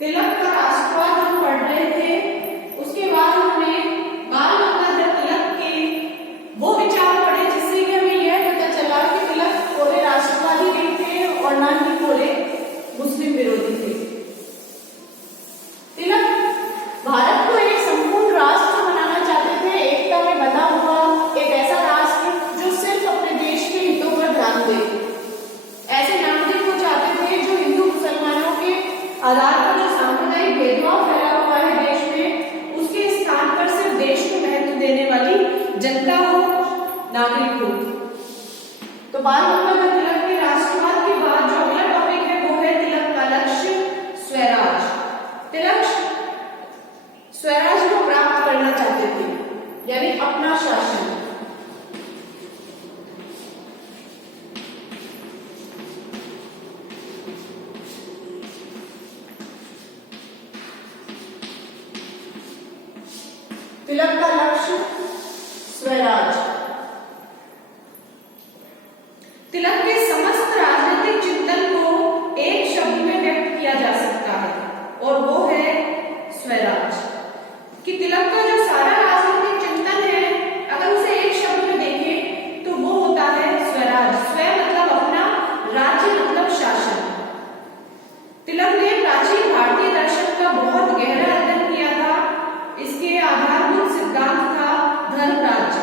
तिलक का राष्ट्रवाद हम पढ़ रहे थे। उसके बाद हमने बाल गंगाधर तिलक के वो विचार पढ़े जिससे कि हमें यह पता चला कि तिलक कोरे राष्ट्रवादी नहीं थे और ना ही कोरे मुस्लिम विरोधी थे। तिलक भारत को एक संपूर्ण राष्ट्र बनाना चाहते थे, एकता में बंधा हुआ एक ऐसा राष्ट्र जो सिर्फ अपने देश के हितों पर ध्यान दे। ऐसे नागरिक को चाहते थे जो हिंदू मुसलमानों के आधार पर जो सांप्रदायिक भेदभाव फैला हुआ है देश में, उसके स्थान पर सिर्फ देश को महत्व देने वाली जनता हो, नागरिक हो। तो बाल गंगाधर तिलक के राष्ट्रवाद के बाद जो अगला टॉपिक है वो है तिलक का लक्ष्य स्वराज। तिलक स्वराज को प्राप्त करना चाहते थे, यानी अपना शासन। तिलक का लक्ष्य स्वराज। तिलक के समस्त राजनीतिक चिंतन को एक शब्द में व्यक्त किया जा सकता है और वो है स्वराज। कि तिलक का जो सारा राजनीतिक चिंतन है, अगर उसे एक शब्द में देखें तो वो होता है स्वराज। स्व मतलब अपना, राज्य मतलब शासन। तिलक ने प्राचीन भारतीय दर्शन का बहुत गहरा अध्ययन किया था। इसके आधारभूत सिद्धांत था धर्म राज्य,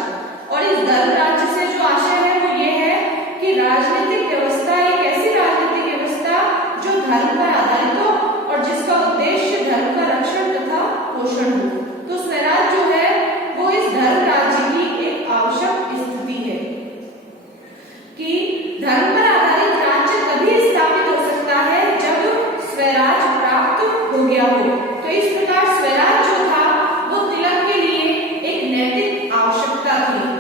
और इस धर्म राज्य से जो आशय है वो ये है कि राजनीतिक व्यवस्था एक ऐसी राजनीतिक व्यवस्था जो धर्म पर आधारित हो और जिसका उद्देश्य धर्म का रक्षण तथा पोषण हो। तो स्वराज जो है वो इस धर्म राज्य की एक आवश्यक स्थिति है कि धर्म पर आधारित राज्य तभी स्थापित हो सकता है जब स्वराज प्राप्त हो गया हो। तो इस प्रकार स्वराज जो था वो तिलक के लिए एक नैतिक आवश्यकता थी।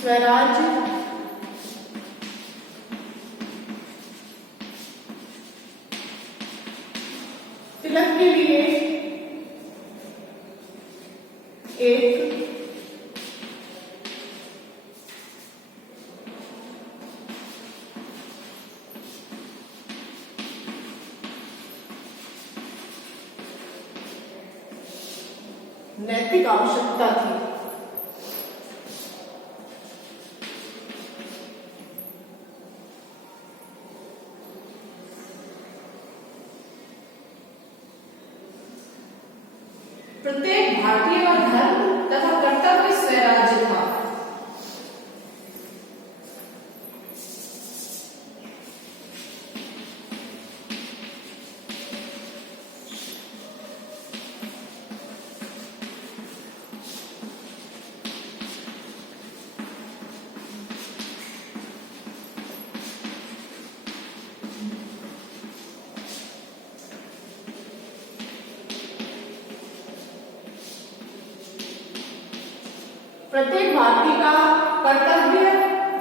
स्वराज तिलक के लिए एक नैतिक आवश्यकता थी। प्रत्येक भारतीय का धर्म तथा कर्तव्य स्वराज्य था। प्रत्येक भारतीय का कर्तव्य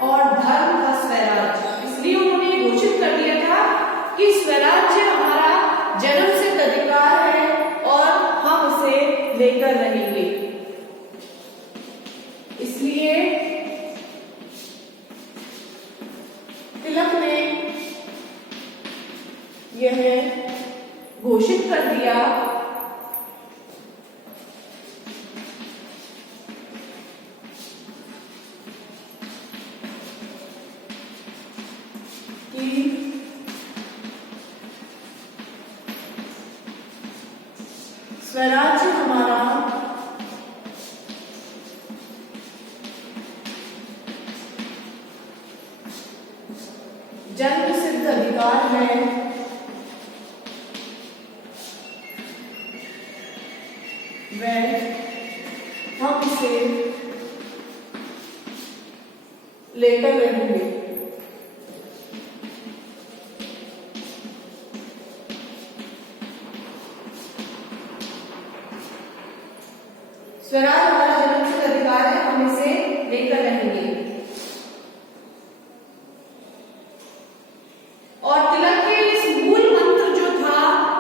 और धर्म था स्वराज। इसलिए उन्होंने घोषित कर दिया था कि स्वराज्य हमारा जन्मसिद्ध अधिकार है और हम उसे लेकर रहेंगे। इसलिए तिलक ने यह घोषित कर दिया स्वराज्य हमारा जन्मसिद्ध अधिकार है वह हम इसे लेकर रहेंगे। स्वराज हमारा जन्मसिद्ध अधिकार है, हम इसे लेकर रहेंगे। और तिलक के इस मूल मंत्र जो था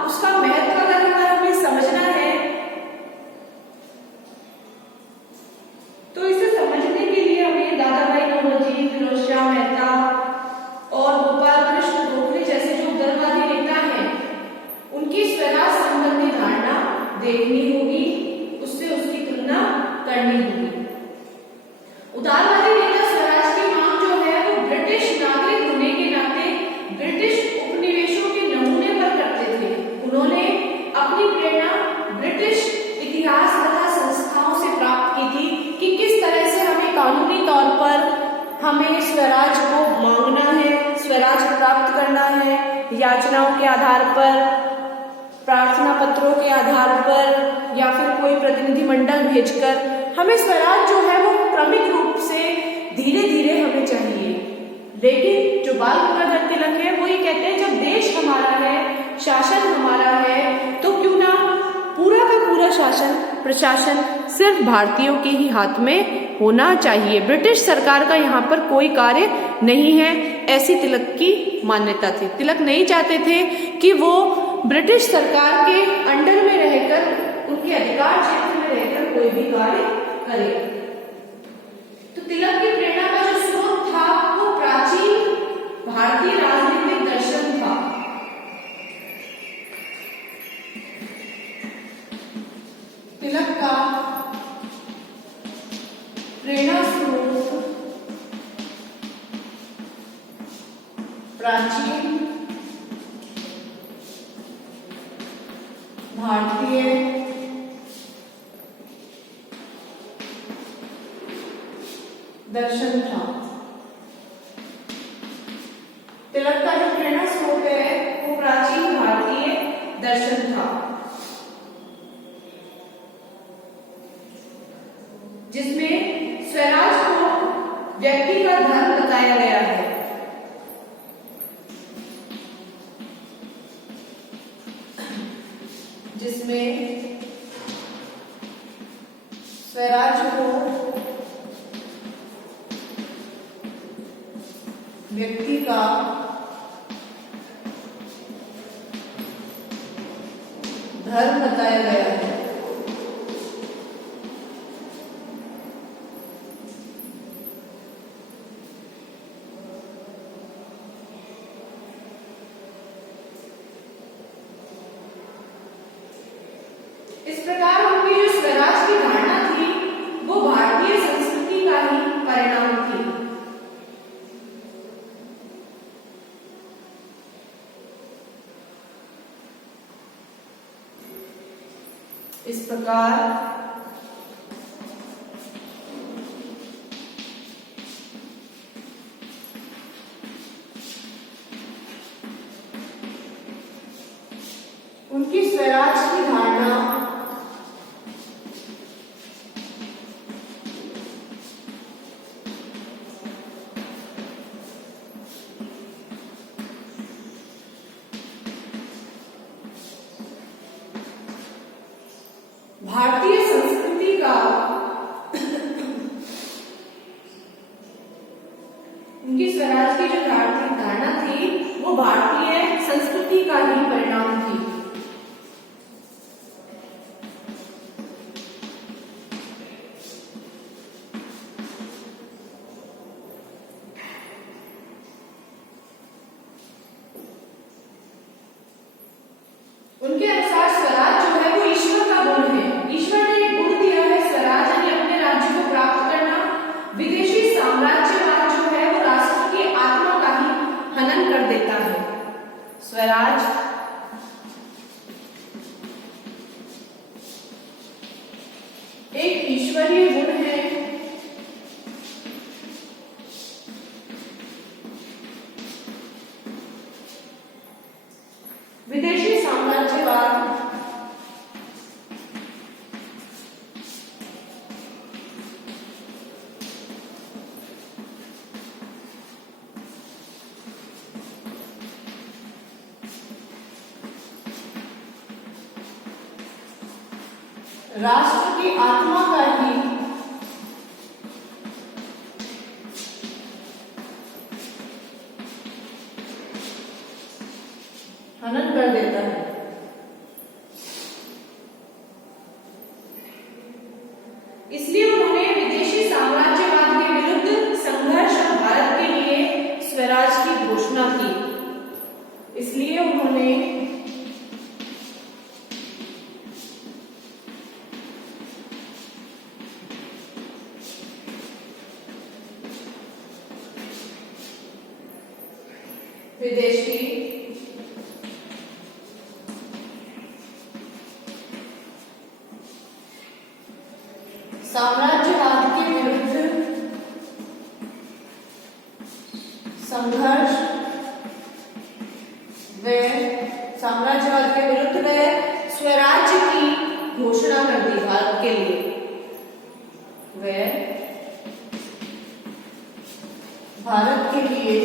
उसका महत्व अगर हमें समझना है तो इसे समझने के लिए हमें दादा भाई नौरोजी, फिरोज शाह मेहता देखनी होगी, उससे उसकी तुलना करनी होगी। उदारवादी नेता स्वराज की मांग जो है वो ब्रिटिश नागरिक होने के नाते ब्रिटिश उपनिवेशों के नमूने पर करते थे। उन्होंने अपनी प्रेरणा ब्रिटिश इतिहास तथा संस्थाओं से प्राप्त की थी कि किस तरह से हमें कानूनी तौर पर हमें स्वराज को मांगना है, स्वराज प्राप्त करना है, याचनाओं के आधार पर, प्रार्थना पत्रों के आधार पर या फिर कोई प्रतिनिधि मंडल भेजकर हमें स्वराज जो है वो क्रमिक रूप से धीरे धीरे हमें चाहिए। लेकिन जो बाल गंगाधर तिलक है वो ये कहते हैं जब देश हमारा है, शासन हमारा है, तो क्यों ना पूरा का पूरा शासन प्रशासन सिर्फ भारतीयों के ही हाथ में होना चाहिए, ब्रिटिश सरकार का यहाँ पर कोई कार्य नहीं है, ऐसी तिलक की मान्यता थी। तिलक नहीं चाहते थे कि वो ब्रिटिश सरकार के अंडर में रहकर, उनके अधिकार क्षेत्र में रहकर कोई भी कार्य करे। तो तिलक की प्रेरणा का जो स्रोत था वो प्राचीन भारतीय राजनीतिक दर्शन था। तिलक का प्रेरणा स्रोत प्राचीन भारतीय दर्शन था। तिलक का जो प्रेरणा स्रोत है वो प्राचीन भारतीय दर्शन था, जिसमें स्वराज को व्यक्ति का धर्म बताया गया है। जिसमें स्वराज को व्यक्ति का धर्म बताया गया है। इस प्रकार उनकी जो स्वराज की धारणा थी वो भारतीय संस्कृति का ही परिणाम थी। इस प्रकार उनकी स्वराज की धारणा भारतीय संस्कृति का उनकी स्वराज की जो धारणा थी वो भारतीय संस्कृति का ही परिणाम थी। उनके अनुसार स्वराज जो है वो ईश्वर का गुण है। ईश्वर ने एक गुण दिया है स्वराज, यानी अपने राज्य को प्राप्त करना। विदेशी साम्राज्यवाद जो है वो राष्ट्र की आत्मा का ही हनन कर देता है। स्वराज एक ईश्वरीय गुण है, विदेशी साम्राज्यवाद राष्ट्र की आत्मा का ही हनन कर देता है। इसलिए उन्होंने विदेशी साम्राज्यवाद के विरुद्ध संघर्ष और भारत के लिए स्वराज की घोषणा की। इसलिए उन्होंने विदेशी साम्राज्यवाद के विरुद्ध संघर्ष व साम्राज्यवाद के विरुद्ध व स्वराज्य की घोषणा कर दी भारत के लिए। व भारत के लिए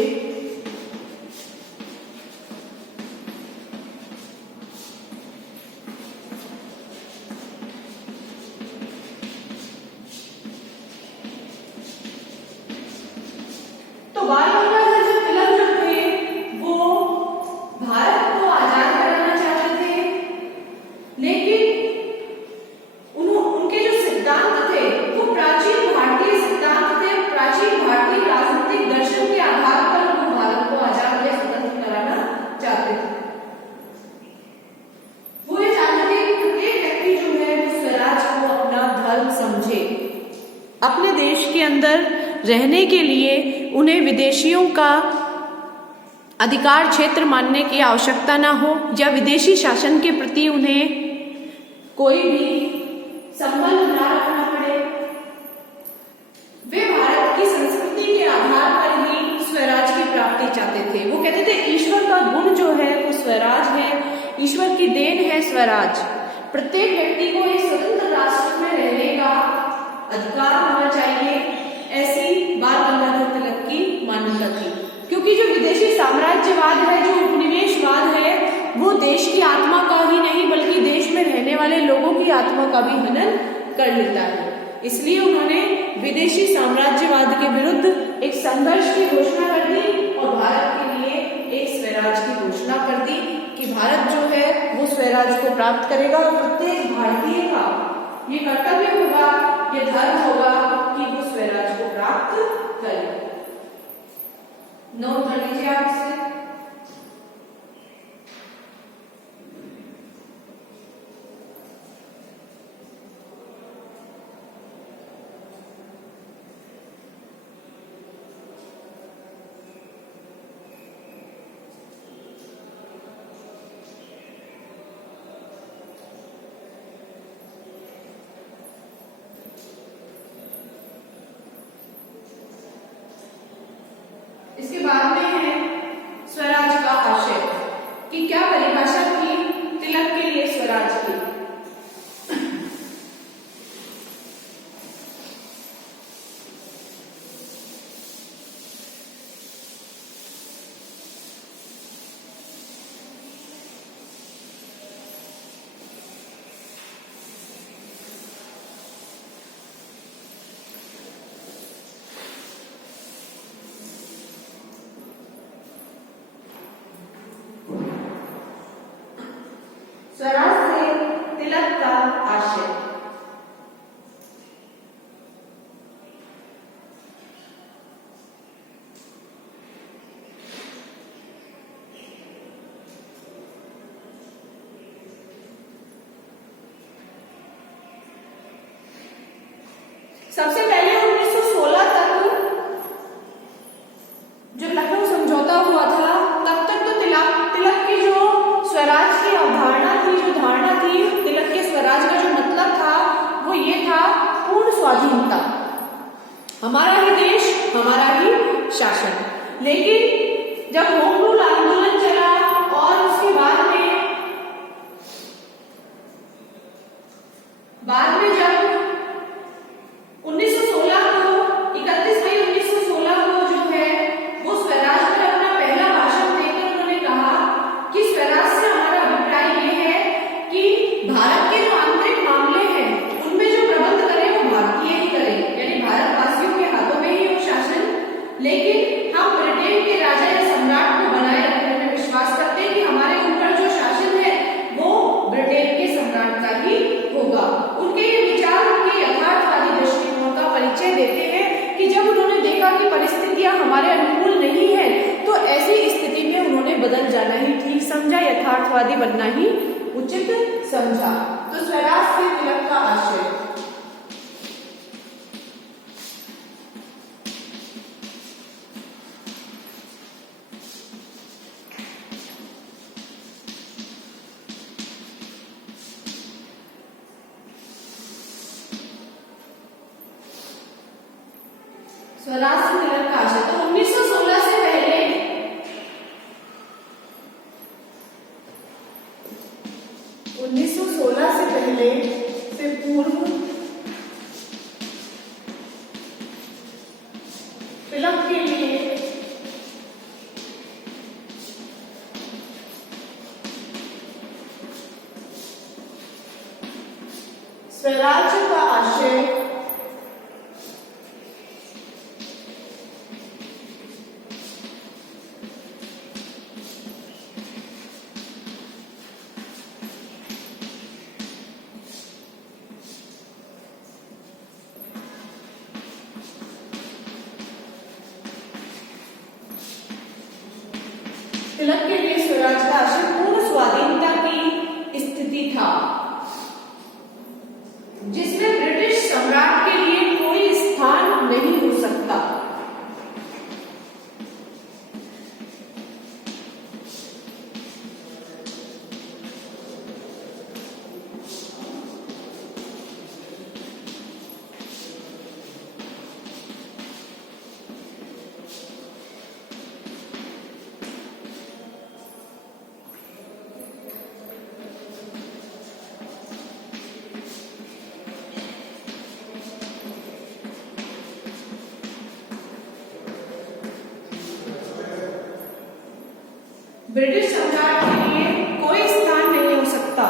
तो बाल गंगाधर तिलक जो थे वो भारत को आजाद कराना चाहते थे, लेकिन उनके जो सिद्धांत थे वो प्राचीन भारतीय सिद्धांत थे, प्राचीन भारतीय राजनीतिक दर्शन के आधार पर वो भारत को आजाद या स्वतंत्र कराना चाहते थे। वो ये चाहते थे कि प्रत्येक व्यक्ति जो है वो स्वराज को अपना धर्म समझे, अपने देश के अंदर रहने के लिए उन्हें विदेशियों का अधिकार क्षेत्र मानने की आवश्यकता ना हो या विदेशी शासन के प्रति उन्हें कोई भी संबंध ना रखना पड़े। वे भारत की संस्कृति के आधार पर ही स्वराज की प्राप्ति चाहते थे। वो कहते थे ईश्वर का गुण जो है वो स्वराज है, ईश्वर की देन है स्वराज। प्रत्येक व्यक्ति को एक स्वतंत्र राष्ट्र में रहने का अधिकार होना चाहिए, ऐसी बाल गंगाधर तिलक की मान्यता थी। क्योंकि जो विदेशी साम्राज्यवाद है, जो उपनिवेशवाद है, वो देश की आत्मा का ही नहीं बल्कि देश में रहने वाले लोगों की आत्मा का भी हनन कर लेता है। इसलिए उन्होंने विदेशी साम्राज्यवाद के विरुद्ध एक संघर्ष की घोषणा कर दी और भारत के लिए एक स्वराज की घोषणा कर दी कि भारत जो है वो स्वराज को प्राप्त करेगा और प्रत्येक भारतीय का ये कर्तव्य होगा, ये धर्म होगा कि वो स्वराज को प्राप्त करे। नोट कर लीजिए आप इसे। इसके बाद में है स्वराज का आशय कि क्या परिभाषा थी तिलक के लिए स्वराज की। स्वराज से तिलक का आशय। सबसे पहले 1916 तक जो लखनऊ समझौता हुआ था, तब तक तो तिलक की जो स्वराज की अवधारणा थी, जो धारणा थी तिलक के स्वराज का जो मतलब था वो ये था पूर्ण स्वाधीनता, हमारा ही देश हमारा ही शासन। लेकिन जब होम रूल आंदोलन चला और उसके बाद में जब 1916 को 31 मई 1916 को जो है वो स्वराज पर अपना पहला भाषण देकर उन्होंने कहा कि स्वराज से हमारा अभिप्राय ये है कि भारत के जो आंतरिक मामले हैं उनमें जो प्रबंध करें वो भारतीय ही करें, यानी भारतवासियों के हाथों में ही हो शासन। लेकिन हम ब्रिटेन के राजा या सम्राट को बनाए रखने में विश्वास करते हैं कि हमारे ऊपर जो शासन है वो ब्रिटेन के सम्राट का ही होगा। उनके ये विचार उनके यथार्थवादी दृष्टिकोण का परिचय देते हैं कि जब उन्होंने देखा कि परिस्थितियां हमारे अनुकूल नहीं है तो ऐसी स्थिति में उन्होंने बदल जाना ही ठीक समझा, यथार्थवादी बनना ही उचित समझा। तो स्वराज से तिलक का आशय। स्वराज से तिलक का आशय, तो 1916 से पहले 1916 से पहले से पूर्व तिलक के लिए स्वराज्य का आशय तिलक के लिए स्वराज का आशय पूर्ण स्वाधीनता की स्थिति था, जिसमें ब्रिटिश सम्राट के लिए कोई स्थान नहीं हो सकता। ब्रिटिश सम्राट के लिए कोई स्थान नहीं हो सकता।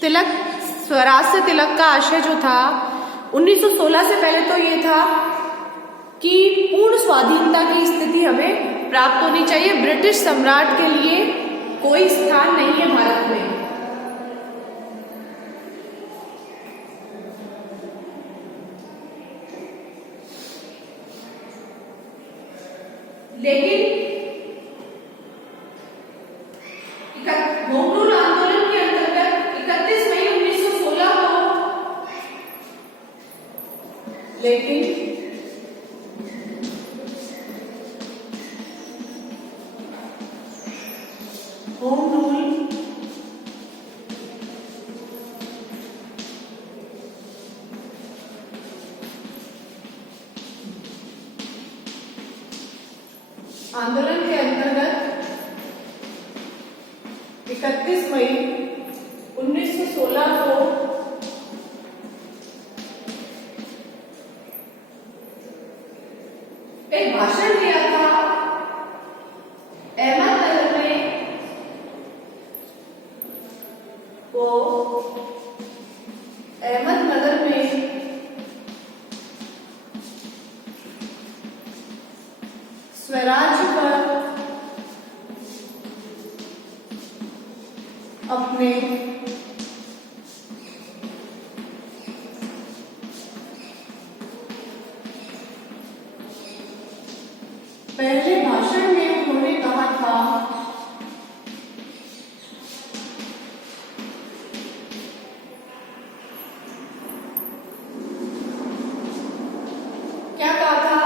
तिलक, स्वराज से तिलक का आशय जो था 1916 से पहले तो ये था कि पूर्ण स्वाधीनता की स्थिति हमें प्राप्त होनी चाहिए, ब्रिटिश सम्राट के लिए कोई स्थान नहीं है भारत में। लेकिन होम रूल आंदोलन के अंतर्गत 31 मई 1916 को होम रूल आंदोलन के अंतर्गत 31 मई 1916 को एक भाषण दिया था अहमदनगर में। वो अहमदनगर में स्वराज्य पर अपने पहले भाषण में उन्होंने कहा था क्या कहा था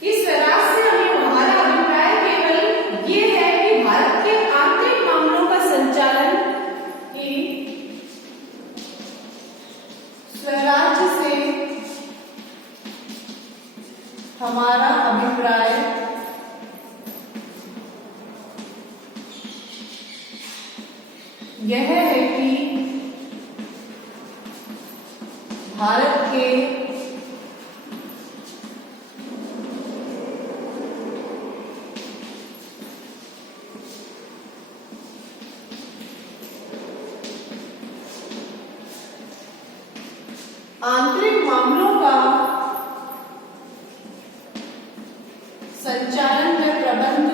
कि स्वराज से हमें हमारा अभिप्राय केवल ये है कि भारत के आंतरिक मामलों का संचालन, कि स्वराज्य से हमारा अभिप्राय यह है कि भारत के आंतरिक मामलों का संचालन व प्रबंध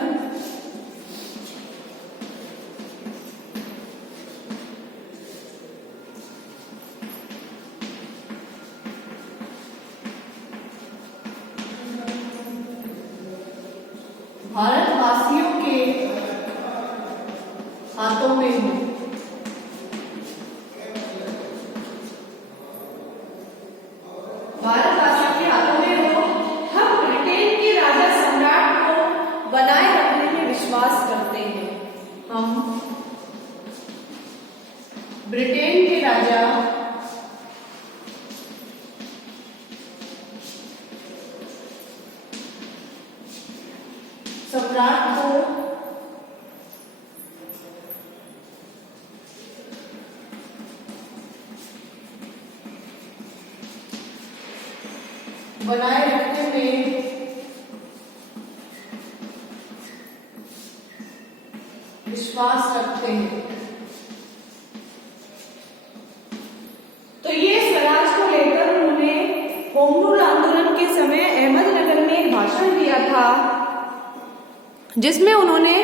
हाथों में हो। भारतवासियों के हाथों में हो। हम ब्रिटेन के राजा सम्राट को बनाए रखने में विश्वास करते हैं। हम ब्रिटेन के राजा सम्राट को बनाए रखने में विश्वास रखते हैं। तो ये स्वराज को लेकर उन्होंने होम रूल आंदोलन के समय अहमदनगर में एक भाषण दिया था, जिसमें उन्होंने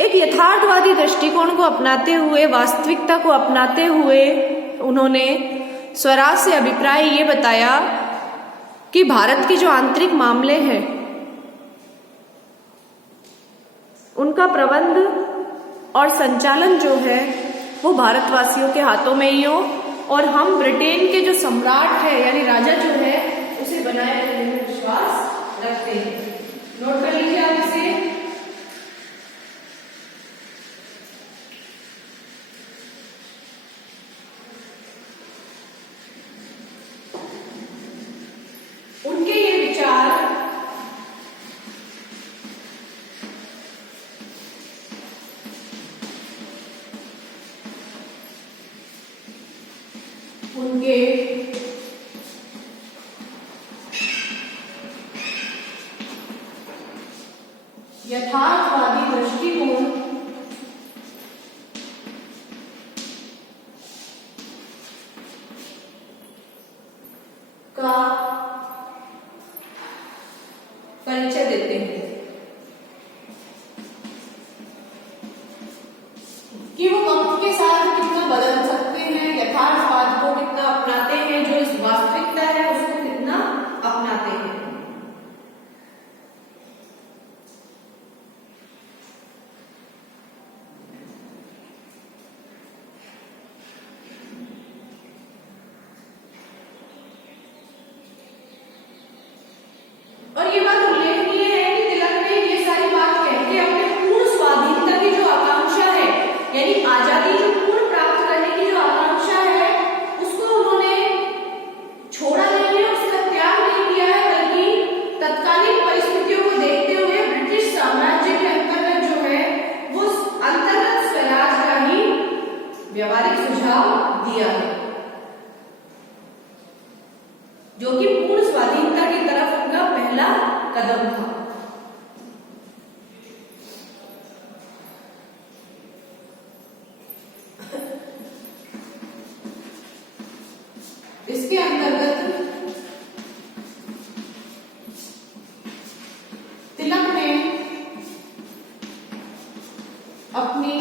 एक यथार्थवादी दृष्टिकोण को अपनाते हुए, वास्तविकता को अपनाते हुए उन्होंने स्वराज से अभिप्राय ये बताया कि भारत के जो आंतरिक मामले हैं उनका प्रबंध और संचालन जो है वो भारतवासियों के हाथों में ही हो, और हम ब्रिटेन के जो सम्राट है यानी राजा जो है उसे बनाए रखने में विश्वास रखते हैं। नोट कर लीजिए आप इसे। उनके ये विचार उनके यथार्थवादी दृष्टिकोण का परिचय देते हैं कि वो वक्त के साथ कितना बदल सकते हैं, यथार्थवाद को कितना अपनाते हैं, जो इस वास्तविकता है उसको कितना अपनाते हैं। और ये बात उल्लेखनीय है कि तिलक ने ये सारी बात कह के अपने पूर्ण स्वाधीनता की जो आकांक्षा है यानी आजादी जो पूर्ण प्राप्त करने की जो आकांक्षा है उसको उन्होंने छोड़ा नहीं है, उसका त्याग नहीं किया है, बल्कि तत्कालीन परिस्थितियों को देखते हुए ब्रिटिश साम्राज्य के अंतर्गत जो है वो अंतर्गत स्वराज का ही व्यवहारिक सुझाव दिया है, जो कि पूर्ण स्वाधीनता की तरफ उनका पहला कदम था। इसके अंतर्गत तिलक ने अपनी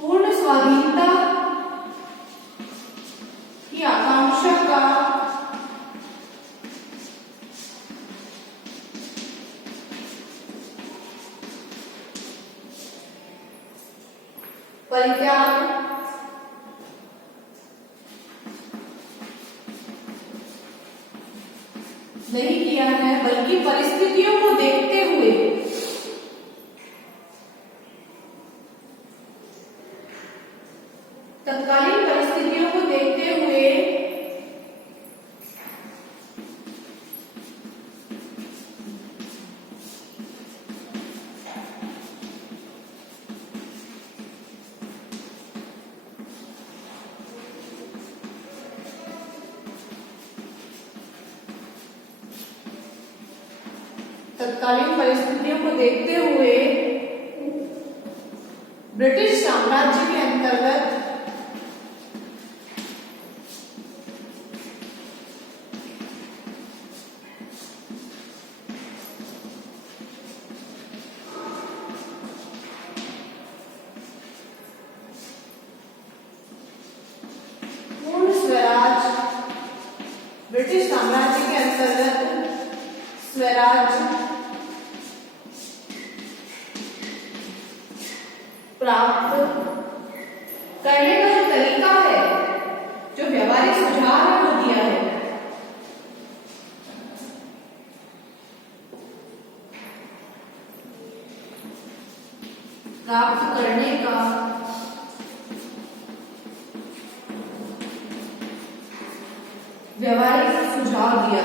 पूर्ण स्वाधीनता की आकांक्षा का परित्याग नहीं किया है, बल्कि परिस्थितियों को देखते हुए तत्कालीन परिस्थितियों को देखते हुए तत्कालीन परिस्थितियों को देखते हुए ब्रिटिश साम्राज्य के अंतर्गत पूर्ण स्वराज ब्रिटिश साम्राज्य के सतत स्वराज प्राप्त करने का जो तरीका है, जो व्यवहारिक सुझाव है वो दिया है। प्राप्त करने का व्यवहारिक सुझाव दिया।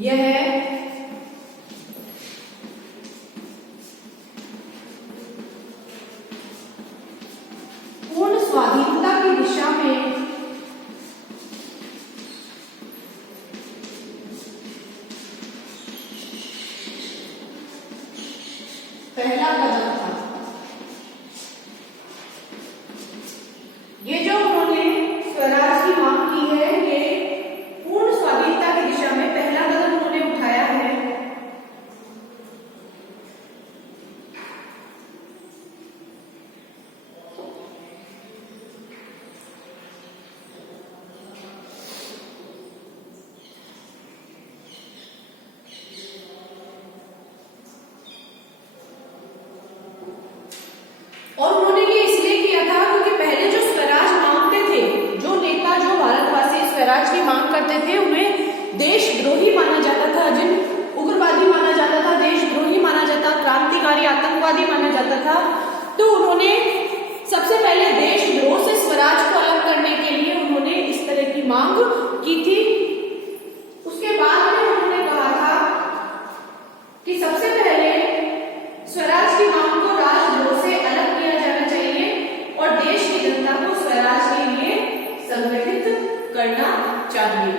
यह पूर्ण स्वाधीनता की दिशा में पहला कदम था। ये जो उन्होंने स्वराज की मांग की है, ये पूर्ण स्वाधीनता की दिशा में पहला कदम उन्होंने उठाया है। और उन्होंने ये इसलिए किया था क्योंकि पहले जो स्वराज मांगते थे, जो नेता, जो भारतवासी स्वराज की मांग करते थे, उन्हें देशद्रोही माना जाता था, जिन उग्रवादी माना जाता था, देशद्रोही माना जाता, क्रांतिकारी, आतंकवादी माना जाता था। तो उन्होंने सबसे पहले देशद्रोह से स्वराज को अलग करने के लिए उन्होंने इस तरह की मांग की थी। उसके बाद में उन्होंने कहा था कि सबसे पहले स्वराज की मांग को राजद्रोह से अलग किया जाना चाहिए और देश की जनता को स्वराज के लिए संगठित करना चाहिए।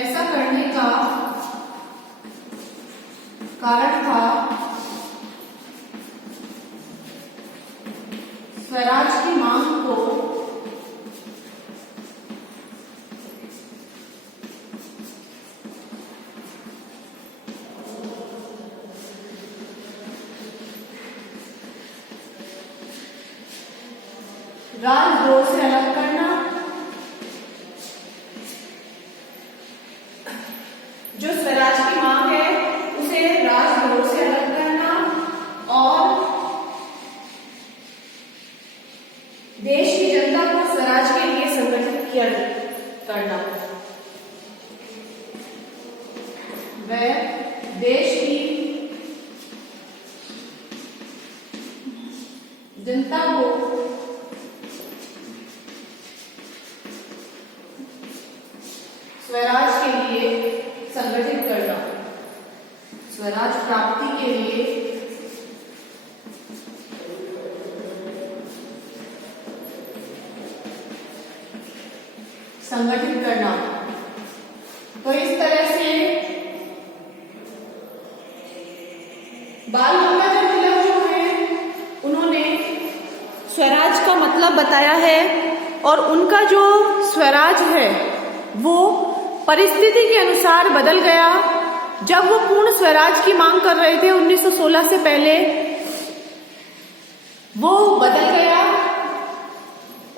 ऐसा करने का कारण था स्वराज की मांग को राजद्रोह से अलग करना, जो स्वराज की मांग है उसे राजद्रोह से अलग करना और देश की जनता को स्वराज के लिए संगठित किया करना। वह देश की जनता को स्वराज के लिए संगठित करना, स्वराज प्राप्ति के लिए संगठित करना। तो इस तरह से बाल गंगाधर तिलक जो है, उन्होंने स्वराज का मतलब बताया है और उनका जो स्वराज है वो परिस्थिति के अनुसार बदल गया। जब वो पूर्ण स्वराज की मांग कर रहे थे 1916 से पहले, वो बदल गया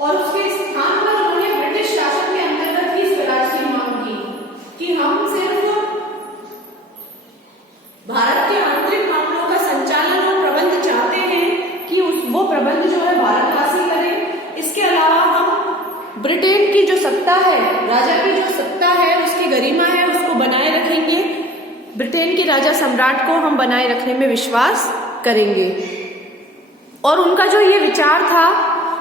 और उसके स्थान पर उन्होंने ब्रिटिश शासन के अंतर्गत ही स्वराज की मांग की कि हम सिर्फ भारत के आंतरिक मामलों का संचालन और प्रबंध चाहते हैं कि वो प्रबंध जो है भारतवासी करें। इसके अलावा हम ब्रिटेन की जो सत्ता है, राजा की जो सत्ता पवित्रता है, उसकी गरिमा है, उसको बनाए रखेंगे। ब्रिटेन के राजा सम्राट को हम बनाए रखने में विश्वास करेंगे। और उनका जो ये विचार था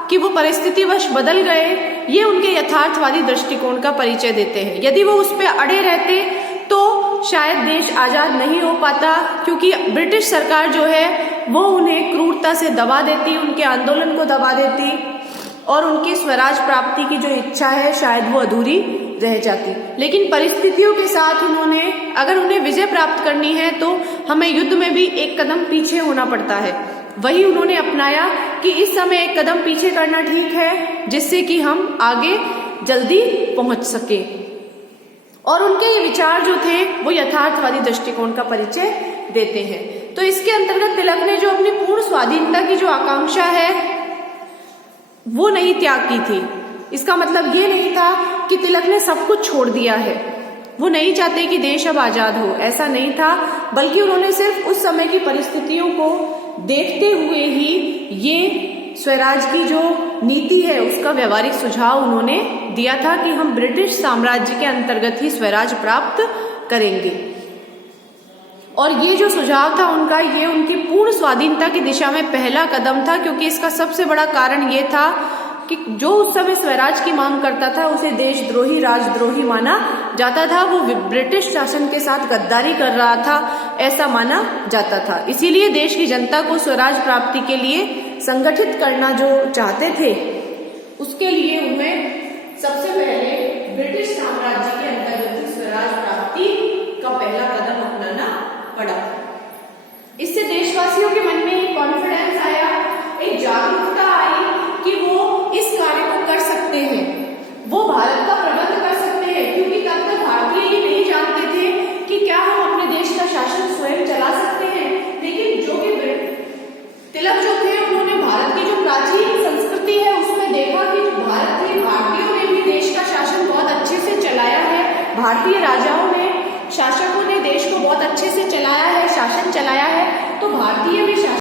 कि वो परिस्थितिवश बदल गए, ये उनके यथार्थवादी दृष्टिकोण का परिचय देते हैं। यदि वो उस पर अड़े रहते तो शायद देश आजाद नहीं हो पाता, क्योंकि ब्रिटिश सरकार जो है वो उन्हें क्रूरता से दबा देती, उनके आंदोलन को दबा देती और उनकी स्वराज प्राप्ति की जो इच्छा है शायद वो अधूरी रह जाती। लेकिन परिस्थितियों के साथ उन्होंने, अगर उन्हें विजय प्राप्त करनी है तो हमें युद्ध में भी एक कदम पीछे होना पड़ता है। वही उन्होंने अपनाया कि इस समय एक कदम पीछे करना ठीक है, जिससे कि हम आगे जल्दी पहुंच सके। और उनके ये विचार जो थे वो यथार्थवादी दृष्टिकोण का परिचय देते हैं। तो इसके अंतर्गत तिलक ने जो अपनी पूर्ण स्वाधीनता की जो आकांक्षा है वो नहीं त्याग की थी। इसका मतलब ये नहीं था कि तिलक ने सब कुछ छोड़ दिया है, वो नहीं चाहते कि देश अब आजाद हो, ऐसा नहीं था। बल्कि उन्होंने सिर्फ उस समय की परिस्थितियों को देखते हुए ही ये स्वराज की जो नीति है उसका व्यवहारिक सुझाव उन्होंने दिया था कि हम ब्रिटिश साम्राज्य के अंतर्गत ही स्वराज प्राप्त करेंगे। और ये जो सुझाव था उनका, ये उनकी पूर्ण स्वाधीनता की दिशा में पहला कदम था, क्योंकि इसका सबसे बड़ा कारण ये था कि जो उस समय स्वराज की मांग करता था उसे देशद्रोही, राजद्रोही माना जाता था। वो ब्रिटिश शासन के साथ गद्दारी कर रहा था, ऐसा माना जाता था। इसीलिए देश की जनता को स्वराज प्राप्ति के लिए संगठित करना जो चाहते थे, उसके लिए उन्हें सबसे पहले ब्रिटिश साम्राज्य के अंतर्गत स्वराज प्राप्ति का पहला कदम अपनाना पड़ा। इससे देशवासियों के मन में एक कॉन्फिडेंस आया, एक जागरूकता आई कि वो इस कार्य को कर सकते हैं, वो भारत का प्रबंध कर सकते हैं। क्योंकि तब तक भारतीय ये नहीं जानते थे कि क्या हम अपने देश का शासन स्वयं चला सकते हैं। लेकिन जो कि तिलक जो थे उन्होंने भारत की जो प्राचीन संस्कृति है उसमें देखा कि भारतीयों ने भी देश का शासन बहुत अच्छे से चलाया है, भारतीय राजाओं ने, शासकों ने देश को बहुत अच्छे से चलाया है, शासन चलाया है। तो भारतीय भी